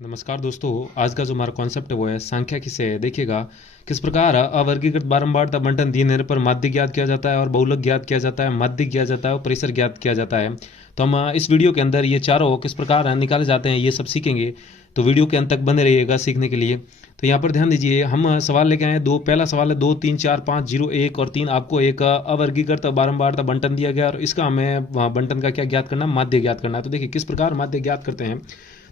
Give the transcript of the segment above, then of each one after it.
नमस्कार दोस्तों। आज का जो हमारा कॉन्सेप्ट है वो है सांख्यिकी से। देखिएगा किस प्रकार अवर्गीकृत बारंबारता बंटन दिए जाने पर माध्य ज्ञात किया जाता है और बहुलक ज्ञात किया जाता है, माध्य ज्ञात जाता है और परिसर ज्ञात किया जाता है। तो हम इस वीडियो के अंदर ये चारों किस प्रकार निकाले जाते हैं ये सब सीखेंगे। तो वीडियो के अंत तक बने रहिएगा सीखने के लिए। तो यहाँ पर ध्यान दीजिए, हम सवाल लेके आए दो। पहला सवाल है 2, 3, 4, 5, 0, 1 और 3। आपको एक अवर्गीकृत बारंबारता बंटन दिया गया और इसका हमें बंटन का क्या ज्ञात करना, माध्य ज्ञात करना है। तो देखिए किस प्रकार माध्य ज्ञात करते हैं।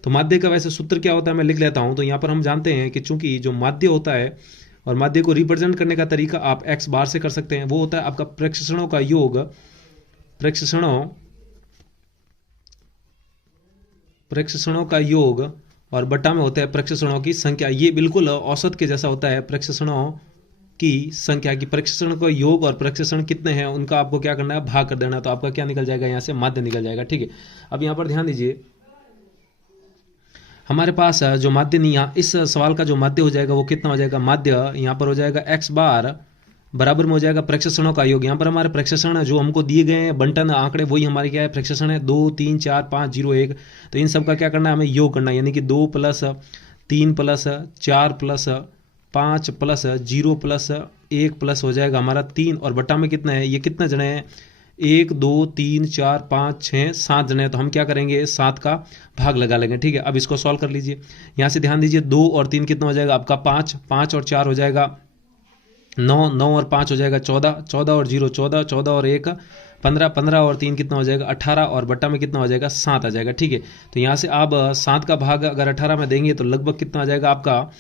तो माध्य का वैसे सूत्र क्या होता है मैं लिख लेता हूं। तो यहाँ पर हम जानते हैं कि चूंकि जो माध्य होता है और माध्य को रिप्रेजेंट करने का तरीका आप एक्स बार से कर सकते हैं। वो होता है आपका प्रेक्षणों का योग, प्रेक्षणों का योग और बटा में होता है प्रेक्षणों की संख्या। ये बिल्कुल औसत के जैसा होता है प्रेक्षणों की संख्या की। प्रेक्षण का योग और प्रेक्षण कितने हैं उनका आपको क्या करना है, भाग कर देना। तो आपका क्या निकल जाएगा, यहाँ से माध्य निकल जाएगा। ठीक है, अब यहाँ पर ध्यान दीजिए, हमारे पास जो माध्य नहीं, यहाँ इस सवाल का जो माध्य हो जाएगा वो कितना हो जाएगा, माध्य यहाँ पर हो जाएगा एक्स बार बराबर में हो जाएगा प्रेक्षणों का योग। यहाँ पर हमारे प्रेक्षण जो हमको दिए गए हैं बंटन आंकड़े वही हमारे क्या है, प्रेक्षण है। 2, 3, 4, 5, 0, 1। तो इन सब का क्या करना है, हमें योग करना है। यानी कि 2 + 3 + 4 + 5 + 0 + 1 प्लस हो जाएगा हमारा 3 और बट्टा में कितना है, ये कितने जने हैं, 1, 2, 3, 4, 5, 6, 7 जने। तो हम क्या करेंगे, 7 का भाग लगा लेंगे। ठीक है, अब इसको सॉल्व कर लीजिए। यहाँ से ध्यान दीजिए, 2 और 3 कितना हो जाएगा आपका 5, 5 और 4 हो जाएगा 9, 9 और 5 हो जाएगा 14, 14 और 0 14, 14 और 1 15, 15 और 3 कितना हो जाएगा 18 और बट्टा में कितना हो जाएगा 7 आ जाएगा। ठीक है, तो यहाँ से आप 7 का भाग अगर 18 में देंगे तो लगभग कितना आ जाएगा आपका,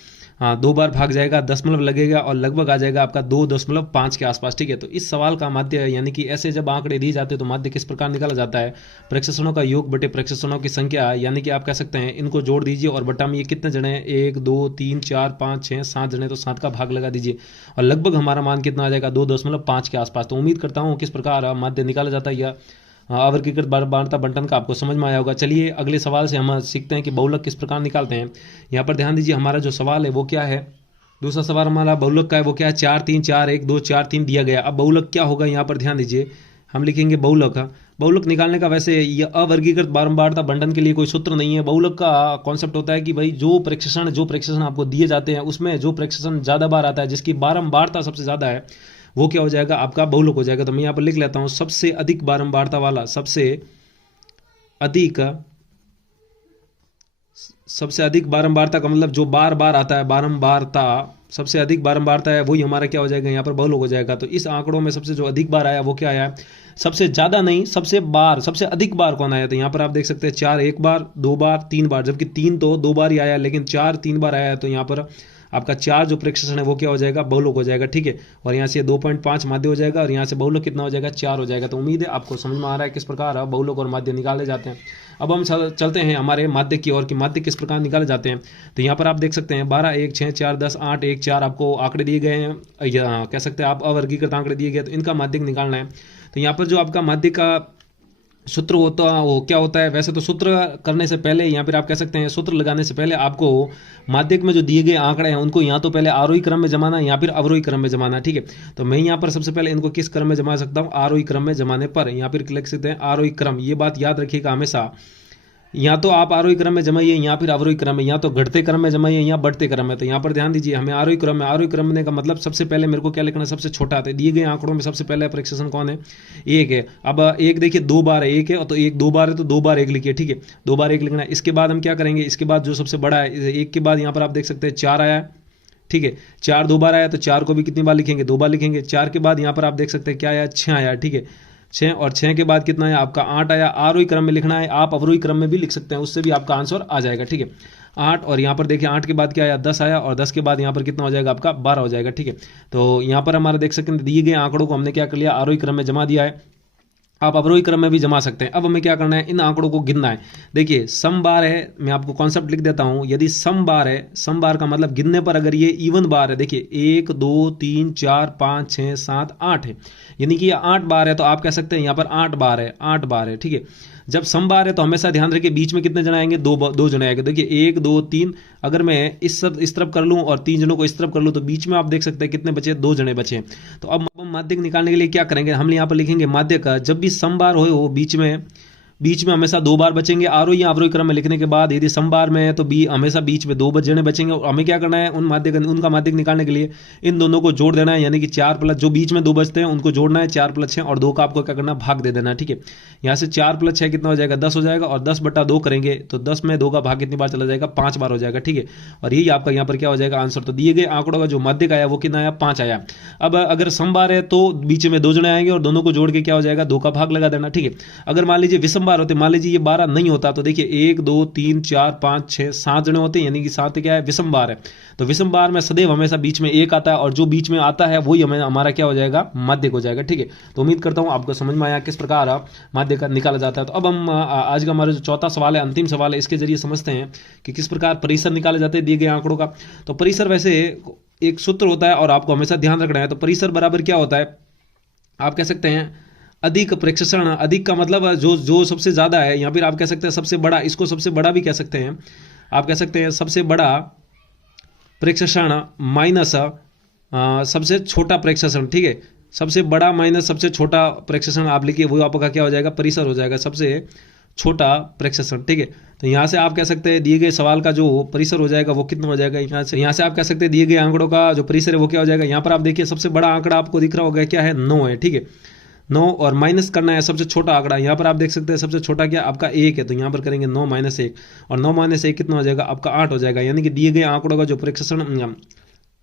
हाँ 2 बार भाग जाएगा, दशमलव लगेगा और लगभग आ जाएगा आपका 2.5 के आसपास। ठीक है, तो इस सवाल का माध्य यानी कि ऐसे जब आंकड़े दिए जाते हैं तो माध्य किस प्रकार निकाला जाता है, प्रेक्षणों का योग बटे प्रेक्षणों की संख्या। यानी कि आप कह सकते हैं इनको जोड़ दीजिए और बट्टा में ये कितने जने हैं, 1, 2, 3, 4, 5, 6, 7 जने। तो 7 का भाग लगा दीजिए और लगभग हमारा मान कितना आ जाएगा, 2.5 के आसपास। तो उम्मीद करता हूँ किस प्रकार माध्य निकाला जाता है या अवर्गीकृत बारंबारता बंटन का आपको समझ में आया होगा। चलिए अगले सवाल से हम सीखते हैं कि बहुलक किस प्रकार निकालते हैं। यहाँ पर ध्यान दीजिए, हमारा जो सवाल है वो क्या है, दूसरा सवाल हमारा बहुलक का है। वो क्या है, 4, 3, 4, 1, 2, 4, 3 दिया गया। अब बहुलक क्या होगा, यहाँ पर ध्यान दीजिए, हम लिखेंगे बहुलक। बहुलक निकालने का वैसे ये अवर्गीकृत बारंबारता बंटन के लिए कोई सूत्र नहीं है। बहुलक का कॉन्सेप्ट होता है कि भाई जो प्रेक्षण आपको दिए जाते हैं उसमें जो प्रेक्षण ज़्यादा बार आता है, जिसकी बारंबारता सबसे ज़्यादा है, वो क्या हो जाएगा आपका बहुलक हो जाएगा। तो मैं यहाँ पर लिख लेता हूँ, सबसे अधिक बारंबारता वाला, सबसे अधिक बारंबारता का मतलब जो बार बार आता है, बारंबारता सबसे अधिक बारंबारता है वही हमारा क्या हो जाएगा, यहाँ पर बहुलक हो जाएगा। तो इस आंकड़ों में सबसे जो अधिक बार आया वो क्या आया, सबसे ज्यादा नहीं, सबसे अधिक बार कौन आया। तो यहाँ पर आप देख सकते हैं 4 1 बार, 2 बार, 3 बार, जबकि 3 तो 2 बार ही आया, लेकिन 4 3 बार आया है। तो यहाँ पर आपका 4 जो प्रेक्षण है वो क्या हो जाएगा, बहुलक हो जाएगा। ठीक है, और यहाँ से 2.5 माध्य हो जाएगा और यहाँ से बहुलक कितना हो जाएगा, 4 हो जाएगा। तो उम्मीद है आपको समझ में आ रहा है किस प्रकार बहुलक और माध्य निकाले जाते हैं। अब हम चलते हैं हमारे माध्य की ओर कि माध्य किस प्रकार निकाले जाते हैं। तो यहाँ पर आप देख सकते हैं 12, 1, 6, 4, 10, 8, 1, 4 आपको आंकड़े दिए गए हैं, या कह सकते हैं आप अवर्गीकृत आंकड़े दिए गए, तो इनका माध्य निकालना है। तो यहाँ पर जो आपका माध्य का सूत्र होता है वो क्या होता है, वैसे तो सूत्र करने से पहले यहाँ पर आप कह सकते हैं सूत्र लगाने से पहले आपको माध्यक में जो दिए गए आंकड़े हैं उनको यहाँ तो पहले आरोही क्रम में जमाना है या फिर अवरोही क्रम में जमाना है। ठीक है, तो मैं यहाँ पर सबसे पहले इनको किस क्रम में जमा सकता हूँ, आरोही क्रम में जमाने पर यहाँ पर लिख सकते हैं आरोही क्रम। ये बात याद रखिएगा हमेशा, या तो आप आरोही क्रम में जमाइए या फिर अवरोही क्रम में, या तो घटते क्रम में जमाइए या बढ़ते क्रम में। तो यहाँ पर ध्यान दीजिए, हमें आरोही क्रम में का मतलब सबसे पहले मेरे को क्या लिखना है, सबसे छोटा है। दिए गए आंकड़ों में सबसे पहले प्रेक्षण कौन है, 1 है। अब 1 देखिए 2 बार है, 1 है तो 1 2 बार है तो 2 बार 1 लिखिए। ठीक है, 2 बार 1 लिखना है। इसके बाद हम क्या करेंगे, इसके बाद जो सबसे बड़ा है 1 के बाद यहाँ पर आप देख सकते हैं 4 आया है। ठीक है, 4 2 बार आया तो 4 को भी कितनी बार लिखेंगे, 2 बार लिखेंगे। 4 के बाद यहाँ पर आप देख सकते हैं क्या आया, 6 आया। ठीक है, 6 और 6 के बाद कितना है आपका 8 आया। आरोही क्रम में लिखना है, आप अवरोही क्रम में भी लिख सकते हैं, उससे भी आपका आंसर आ जाएगा। ठीक है, 8 और यहाँ पर देखिए 8 के बाद क्या आया, 10 आया और 10 के बाद यहाँ पर कितना हो जाएगा आपका 12 हो जाएगा। ठीक है, तो यहाँ पर हमारा देख सकते हैं दिए गए आंकड़ों को हमने क्या कर लिया, आरोही क्रम में जमा दिया है। आप अवरोही क्रम में भी जमा सकते हैं। अब हमें क्या करना है, इन आंकड़ों को गिनना है। देखिए सम बार है, मैं आपको कॉन्सेप्ट लिख देता हूं। यदि सम बार है, सम बार का मतलब गिनने पर अगर ये इवन बार है, देखिए 1 2 3 4 5 6 7 8 है, यानी कि ये 8 बार है, तो आप कह सकते हैं यहाँ पर 8 बार है, 8 बार है। ठीक है, जब सम बार है तो हमेशा ध्यान रखिए बीच में कितने जने आएंगे, दो जने आएंगे। देखिए 1 2 3, अगर मैं इस तरफ कर लूं और 3 जनों को इस तरफ कर लूं तो बीच में आप देख सकते हैं कितने बचे, 2 जने बचे। तो अब माध्यक निकालने के लिए क्या करेंगे, हम यहाँ पर लिखेंगे माध्यक, जब भी सम बार हो बीच में बीच में हमेशा 2 बार बचेंगे आरोही या अवरोही क्रम में लिखने के बाद। यदि समबार में है तो बी हमेशा बीच में 2 जने बचेंगे और हमें क्या करना है, उनका माध्यक निकालने के लिए इन दोनों को जोड़ देना है, यानी कि 4 प्लस जो बीच में 2 बचते हैं उनको जोड़ना है, 4 प्लस 6 और 2 का आपको क्या करना है, भाग दे देना है। ठीक है, यहाँ से 4 प्लस 6 कितना हो जाएगा, 10 हो जाएगा और 10/2 करेंगे तो 10 में 2 का भाग कितनी बार चला जाएगा, 5 बार हो जाएगा। ठीक है, और यही आपका यहाँ पर क्या हो जाएगा आंसर। तो दिए गए आंकड़ों का जो माध्यक आया वो कितना आया, 5 आया। अब अगर समबार है तो बीच में 2 जने आएंगे और दोनों को जोड़ के क्या हो जाएगा, 2 का भाग लगा देना। ठीक है, अगर मान लीजिए विषमबार होते, मान लीजिए ये 12 नहीं होता तो देखिए 1 2 3 4 5 6 7 जने होते हैं, यानी कि 7 क्या है, विषमबार है। तो विषमबार में सदैव हमेशा बीच में 1 आता है और जो बीच में आता है वही हमारा क्या हो जाएगा, माध्यक हो जाएगा। ठीक है, तो उम्मीद करता हूं आपको समझ में आया किस प्रकार माध्यक निकाला जाता है। तो अब हम आज का हमारा जो चौथा सवाल है, अंतिम सवाल है, इसके जरिए समझते हैं कि किस प्रकार परिसर निकाले जाते हैं दिए गए आंकड़ों का। तो परिसर वैसे एक सूत्र होता है और आपको हमेशा ध्यान रखना है। तो परिसर बराबर क्या होता है, आप कह सकते हैं अधिक प्रेक्षण। अधिक का मतलब जो सबसे ज्यादा है, या फिर आप कह सकते हैं सबसे बड़ा, इसको सबसे बड़ा भी कह सकते हैं। आप कह सकते हैं सबसे बड़ा प्रेक्षण माइनस सबसे छोटा प्रेक्षण। ठीक है, सबसे बड़ा माइनस सबसे छोटा प्रेक्षण आप लिखिए, वो आपका क्या हो जाएगा, परिसर हो जाएगा, सबसे छोटा प्रेक्षण। ठीक है, तो यहाँ से आप कह सकते हैं दिए गए सवाल का जो परिसर हो जाएगा वो कितना हो जाएगा, यहाँ से आप कह सकते हैं दिए गए आंकड़ों का जो परिसर है वो क्या हो जाएगा। यहाँ पर आप देखिए सबसे बड़ा आंकड़ा आपको दिख रहा होगा क्या है, 9 है। ठीक है, 9 और माइनस करना है सबसे छोटा आंकड़ा। यहाँ पर आप देख सकते हैं सबसे छोटा क्या आपका 1 है, तो यहाँ पर करेंगे 9 - 1 और 9 - 1 कितना हो जाएगा आपका 8 हो जाएगा। यानी कि दिए गए आंकड़ों का जो प्रेक्षण,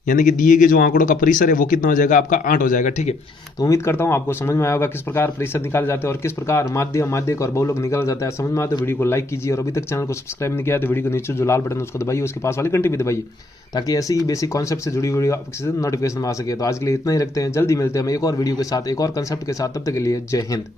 यानी कि दिए गए जो आंकड़ों का परिसर है वो कितना हो जाएगा आपका 8 हो जाएगा। ठीक है, तो उम्मीद करता हूँ आपको समझ में आया होगा किस प्रकार परिसर निकाले जाते हैं और किस प्रकार माध्यक और बहुलक निकाला जाता है। समझ में आया तो वीडियो को लाइक कीजिए और अभी तक चैनल को सब्सक्राइब नहीं किया तो वीडियो के नीचे जो लाल बटन है उसको दबाइए, उसके पास वाली घंटी भी दबाइए ताकि ऐसी ही बेसिक कॉन्सेप्ट से जुड़ी वीडियो आपके नोटिफिकेशन में आ सके। तो आज के लिए इतना ही रखते हैं, जल्दी मिलते हैं हम एक और वीडियो के साथ, एक और कंसेप्ट के साथ। तब तक के लिए जय हिंद।